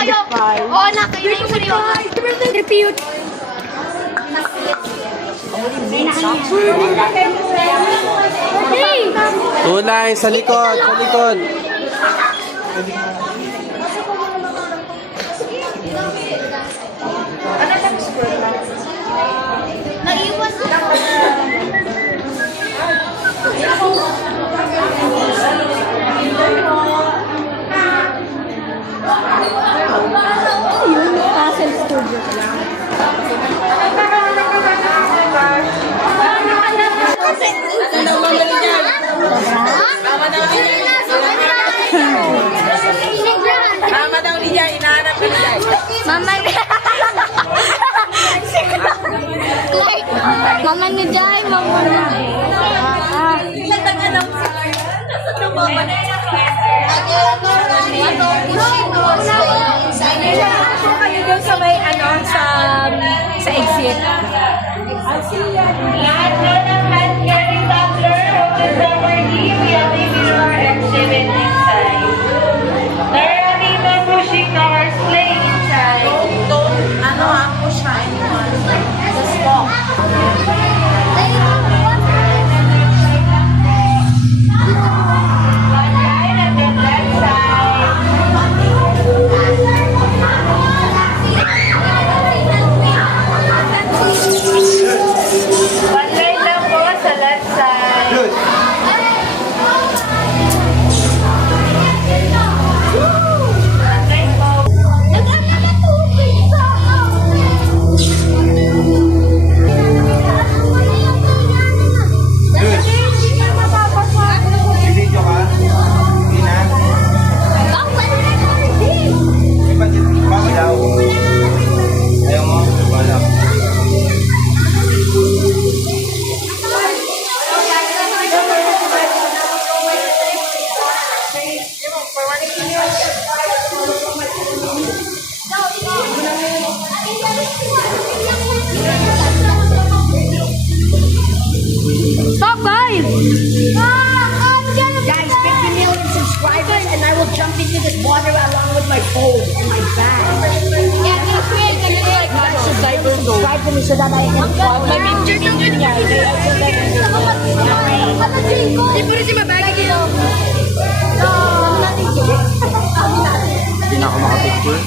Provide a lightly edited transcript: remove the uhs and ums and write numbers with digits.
kayo. Oo na, kayo na yung seryoso. Tribute. Hey! Tulay, sa likod, sa likod. Naiwan na. Yun, Castle Studio. Mama daw ni Jai, inaanap ni Jai. Mama ni Mama ni Jai, mama ni Kayo doon sa may sa exit. Lahat po ng hand carry tumbler of the property, we have a mirror exhibit inside. There are dito pushing cars playing inside. Don't push anyone. Just walk. One line and then left side. One line lang po sa left side. Line po. Video ka? Hindi na. Bakit daw? Ayaw mo? Wala. Stop, guys! Guys, 50 million subscribers and I will jump into this water along with my phone and my bag. Subscribe to me so that I can follow my video niya. Hindi na ako makapicture.